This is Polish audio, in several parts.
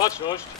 Baczność.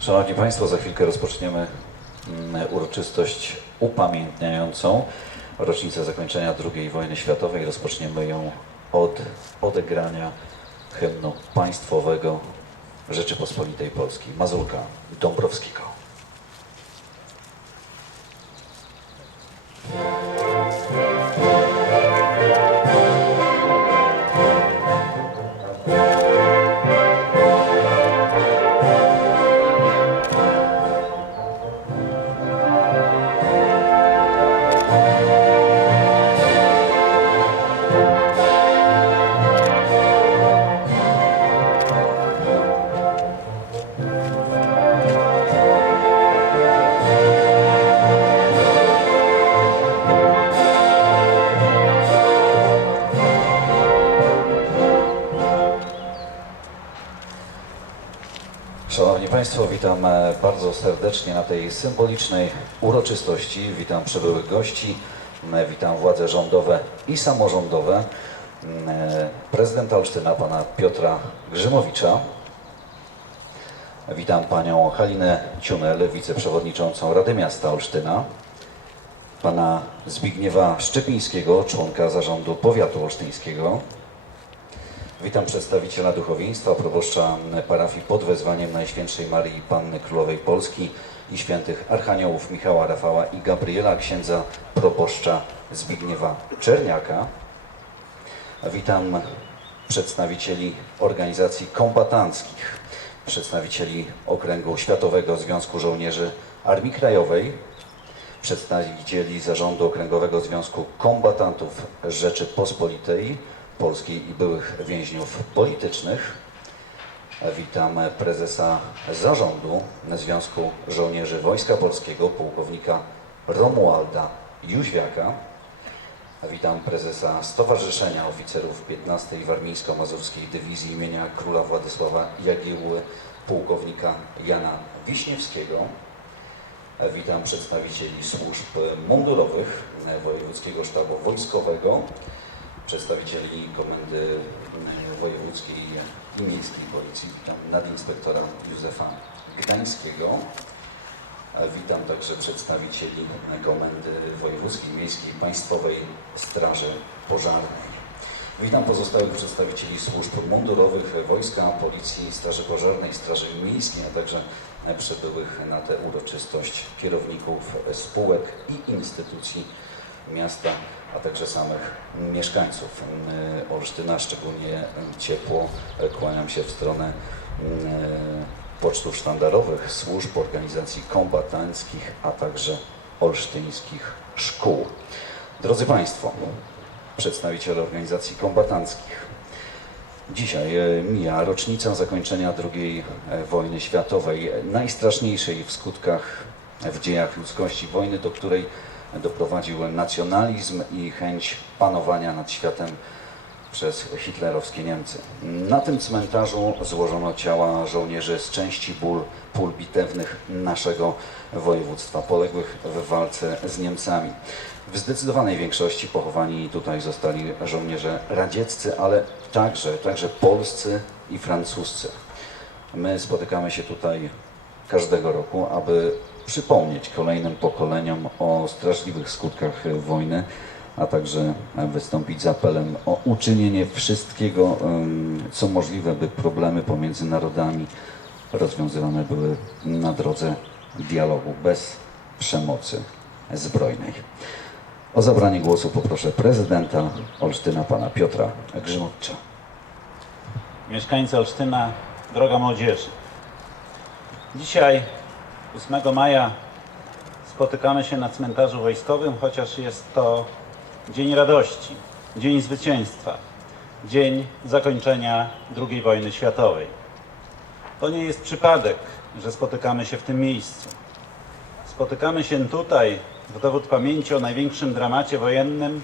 Szanowni Państwo, za chwilkę rozpoczniemy mm, uroczystość upamiętniającą rocznicę zakończenia II wojny światowej. Rozpoczniemy ją od odegrania hymnu państwowego Rzeczypospolitej Polskiej, Mazurka Dąbrowskiego. Państwo, witam e, bardzo serdecznie na tej symbolicznej uroczystości. Witam przybyłych gości, witam władze rządowe i samorządowe, e, prezydenta Olsztyna, pana Piotra Grzymowicza. Witam panią Halinę Ciunel, wiceprzewodniczącą Rady Miasta Olsztyna, pana Zbigniewa Szczepińskiego, członka zarządu powiatu olsztyńskiego. Witam przedstawiciela duchowieństwa, proboszcza parafii pod wezwaniem Najświętszej Marii Panny Królowej Polski i świętych Archaniołów Michała, Rafała i Gabriela, księdza proboszcza Zbigniewa Czerniaka. Witam przedstawicieli organizacji kombatanckich, przedstawicieli Okręgu Światowego Związku Żołnierzy Armii Krajowej, przedstawicieli Zarządu Okręgowego Związku Kombatantów Rzeczypospolitej Polskiej i byłych więźniów politycznych. Witam prezesa Zarządu Związku Żołnierzy Wojska Polskiego, pułkownika Romualda Jóźwiaka. Witam prezesa Stowarzyszenia Oficerów 15 Warmińsko-Mazurskiej Dywizji imienia Króla Władysława Jagiełły, pułkownika Jana Wiśniewskiego. Witam przedstawicieli służb mundurowych Wojewódzkiego Sztabu Wojskowego, przedstawicieli Komendy Wojewódzkiej i Miejskiej Policji. Witam nadinspektora Józefa Gdańskiego. Witam także przedstawicieli Komendy Wojewódzkiej Miejskiej Państwowej Straży Pożarnej. Witam pozostałych przedstawicieli służb mundurowych, wojska, policji, straży pożarnej, straży miejskiej, a także przybyłych na tę uroczystość kierowników spółek i instytucji miasta, a także samych mieszkańców y, Olsztyna. Szczególnie ciepło kłaniam się w stronę y, pocztów sztandarowych, służb, organizacji kombatanckich, a także olsztyńskich szkół. Drodzy Państwo, przedstawiciele organizacji kombatanckich. Dzisiaj e, mija rocznica zakończenia II e, wojny światowej, najstraszniejszej w skutkach w dziejach ludzkości wojny, do której doprowadził nacjonalizm i chęć panowania nad światem przez hitlerowskie Niemcy. Na tym cmentarzu złożono ciała żołnierzy z części ból, pól bitewnych naszego województwa, poległych w walce z Niemcami. W zdecydowanej większości pochowani tutaj zostali żołnierze radzieccy, ale także, także polscy i francuscy. My spotykamy się tutaj każdego roku, aby przypomnieć kolejnym pokoleniom o straszliwych skutkach wojny, a także wystąpić z apelem o uczynienie wszystkiego, co możliwe, by problemy pomiędzy narodami rozwiązywane były na drodze dialogu bez przemocy zbrojnej. O zabranie głosu poproszę prezydenta Olsztyna, pana Piotra Grzymowicza. mieszkańcy Olsztyna, droga młodzieży. Dzisiaj, 8 maja, spotykamy się na cmentarzu wojskowym, chociaż jest to dzień radości, dzień zwycięstwa, dzień zakończenia II wojny światowej. To nie jest przypadek, że spotykamy się w tym miejscu. Spotykamy się tutaj w dowód pamięci o największym dramacie wojennym,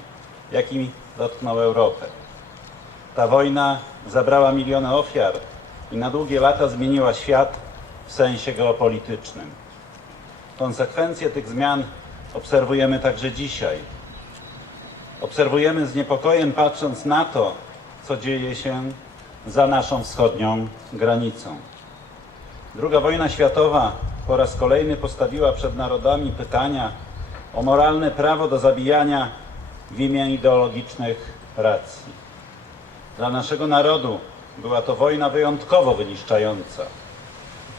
jaki dotknął Europę. Ta wojna zabrała miliony ofiar i na długie lata zmieniła świat w sensie geopolitycznym. Konsekwencje tych zmian obserwujemy także dzisiaj. Obserwujemy z niepokojem, patrząc na to, co dzieje się za naszą wschodnią granicą. Druga wojna światowa po raz kolejny postawiła przed narodami pytania o moralne prawo do zabijania w imię ideologicznych racji. Dla naszego narodu była to wojna wyjątkowo wyniszczająca.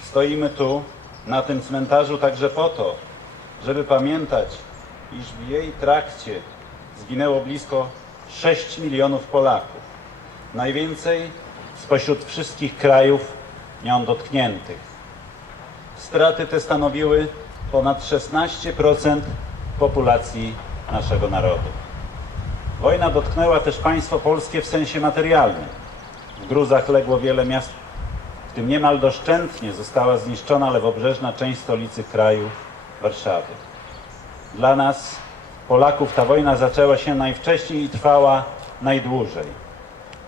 Stoimy tu, na tym cmentarzu, także po to, żeby pamiętać, iż w jej trakcie zginęło blisko 6 milionów Polaków. Najwięcej spośród wszystkich krajów nią dotkniętych. Straty te stanowiły ponad 16% populacji naszego narodu. Wojna dotknęła też państwo polskie w sensie materialnym. W gruzach legło wiele miast, tym niemal doszczętnie została zniszczona lewobrzeżna część stolicy kraju, Warszawy. Dla nas, Polaków, ta wojna zaczęła się najwcześniej i trwała najdłużej.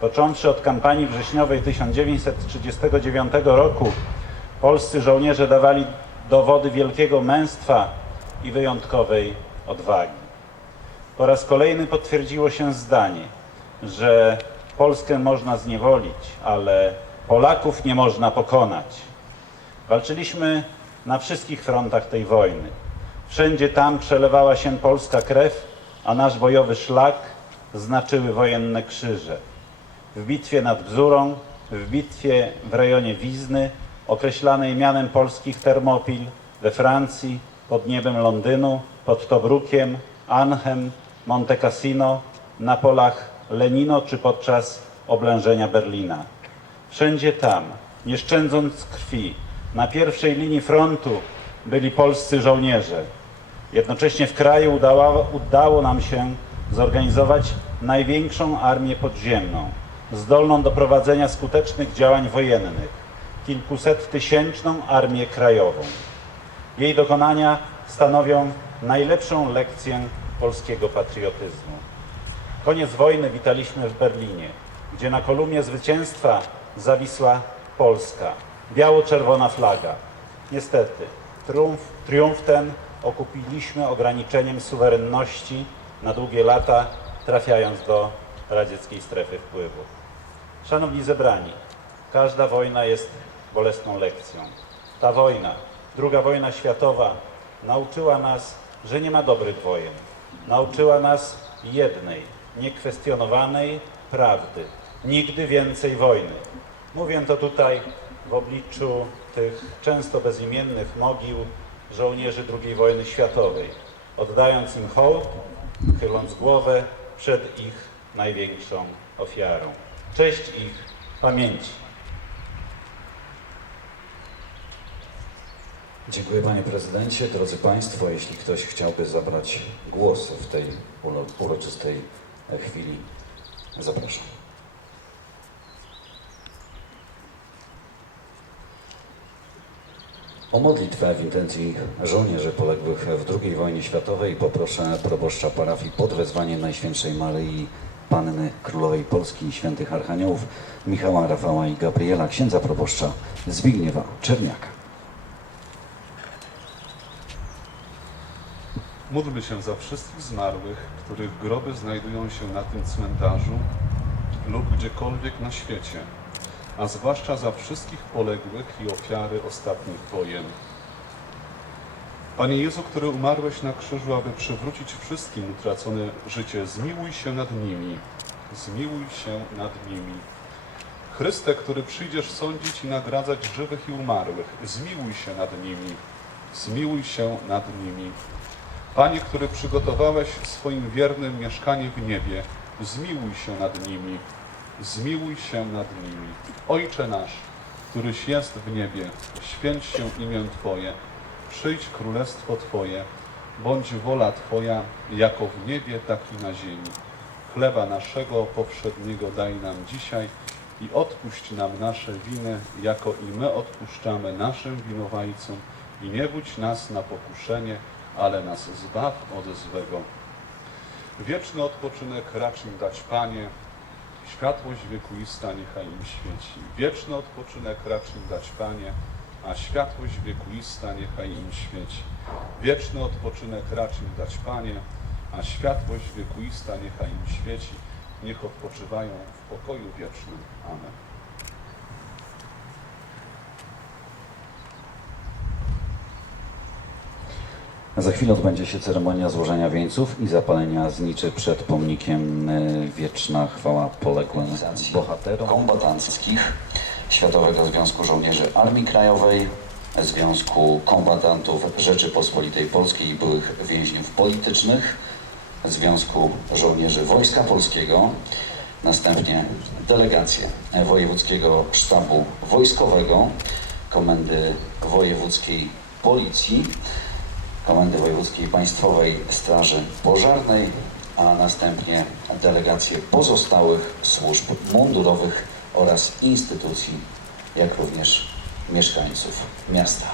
Począwszy od kampanii wrześniowej 1939 roku, polscy żołnierze dawali dowody wielkiego męstwa i wyjątkowej odwagi. Po raz kolejny potwierdziło się zdanie, że Polskę można zniewolić, ale Polaków nie można pokonać. Walczyliśmy na wszystkich frontach tej wojny. Wszędzie tam przelewała się polska krew, a nasz bojowy szlak znaczyły wojenne krzyże. W bitwie nad Bzurą, w bitwie w rejonie Wizny, określanej mianem polskich Termopil, we Francji, pod niebem Londynu, pod Tobrukiem, Anchem, Monte Cassino, na polach Lenino czy podczas oblężenia Berlina. Wszędzie tam, nie szczędząc krwi, na pierwszej linii frontu byli polscy żołnierze. Jednocześnie w kraju udało, udało nam się zorganizować największą armię podziemną, zdolną do prowadzenia skutecznych działań wojennych, kilkuset tysięczną armię krajową. Jej dokonania stanowią najlepszą lekcję polskiego patriotyzmu. Koniec wojny witaliśmy w Berlinie, gdzie na kolumnie zwycięstwa zawisła Polska, biało-czerwona flaga. Niestety, triumf, triumf ten okupiliśmy ograniczeniem suwerenności na długie lata, trafiając do radzieckiej strefy wpływu. Szanowni zebrani, każda wojna jest bolesną lekcją. Ta wojna, druga wojna światowa, nauczyła nas, że nie ma dobrych wojen. Nauczyła nas jednej, niekwestionowanej prawdy. Nigdy więcej wojny. Mówię to tutaj w obliczu tych często bezimiennych mogił żołnierzy II wojny światowej, oddając im hołd, chyląc głowę przed ich największą ofiarą. Cześć ich pamięci. Dziękuję panie prezydencie. Drodzy państwo, jeśli ktoś chciałby zabrać głos w tej uro- uroczystej chwili, zapraszam. O modlitwę w intencji żołnierzy poległych w II wojnie światowej poproszę proboszcza parafii pod wezwaniem Najświętszej Maryi Panny Królowej Polski i Świętych Archaniołów Michała, Rafała i Gabriela, księdza proboszcza Zbigniewa Czerniaka. Módlmy się za wszystkich zmarłych, których groby znajdują się na tym cmentarzu lub gdziekolwiek na świecie, a zwłaszcza za wszystkich poległych i ofiary ostatnich wojen. Panie Jezu, który umarłeś na krzyżu, aby przywrócić wszystkim utracone życie, zmiłuj się nad nimi, zmiłuj się nad nimi. Chryste, który przyjdziesz sądzić i nagradzać żywych i umarłych, zmiłuj się nad nimi, zmiłuj się nad nimi. Panie, który przygotowałeś swoim wiernym mieszkanie w niebie, zmiłuj się nad nimi, zmiłuj się nad nimi. Ojcze nasz, któryś jest w niebie, święć się imię Twoje, przyjdź królestwo Twoje, bądź wola Twoja, jako w niebie, tak i na ziemi. Chleba naszego powszedniego daj nam dzisiaj i odpuść nam nasze winy, jako i my odpuszczamy naszym winowajcom i nie budź nas na pokuszenie, ale nas zbaw od złego. Wieczny odpoczynek racz im dać, Panie, światłość wiekuista niechaj im świeci. Wieczny odpoczynek racz im dać, Panie, a światłość wiekuista niechaj im świeci. Wieczny odpoczynek racz im dać, Panie, a światłość wiekuista niechaj im świeci. Niech odpoczywają w pokoju wiecznym. Amen. Za chwilę odbędzie się ceremonia złożenia wieńców i zapalenia zniczy przed pomnikiem e, Wieczna Chwała Poległym Bohaterom Kombatanckich Światowego Związku Żołnierzy Armii Krajowej, Związku Kombatantów Rzeczypospolitej Polskiej i byłych więźniów politycznych, Związku Żołnierzy Wojska Polskiego, następnie delegacje Wojewódzkiego Sztabu Wojskowego, Komendy Wojewódzkiej Policji, Komendy Wojewódzkiej Państwowej Straży Pożarnej, a następnie delegacje pozostałych służb mundurowych oraz instytucji, jak również mieszkańców miasta.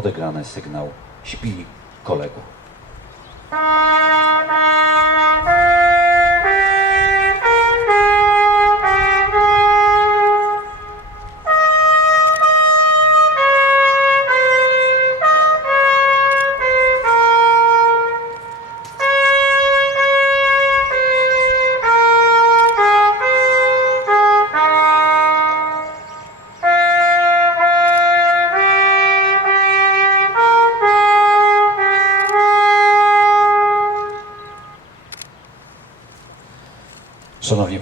Odegrany sygnał śpi kolego.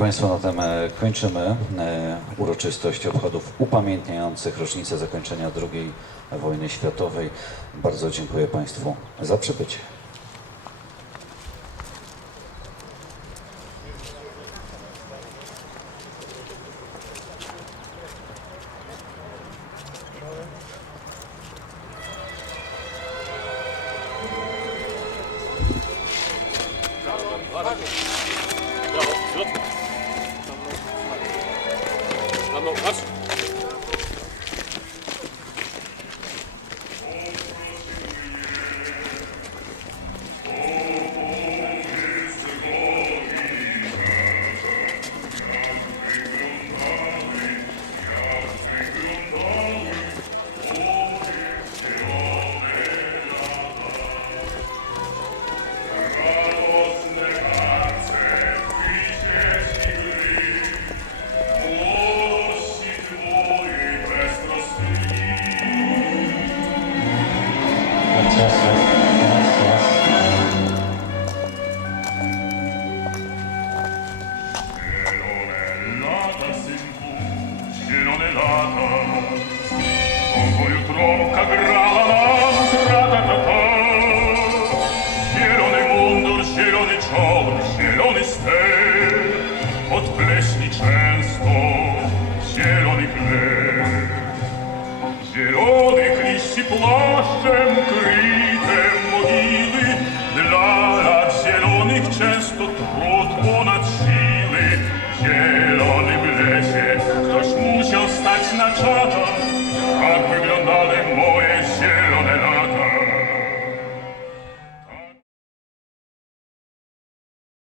Państwo, na tym e, kończymy e, uroczystość obchodów upamiętniających rocznicę zakończenia II wojny światowej. Bardzo dziękuję Państwu za przybycie. громко грало.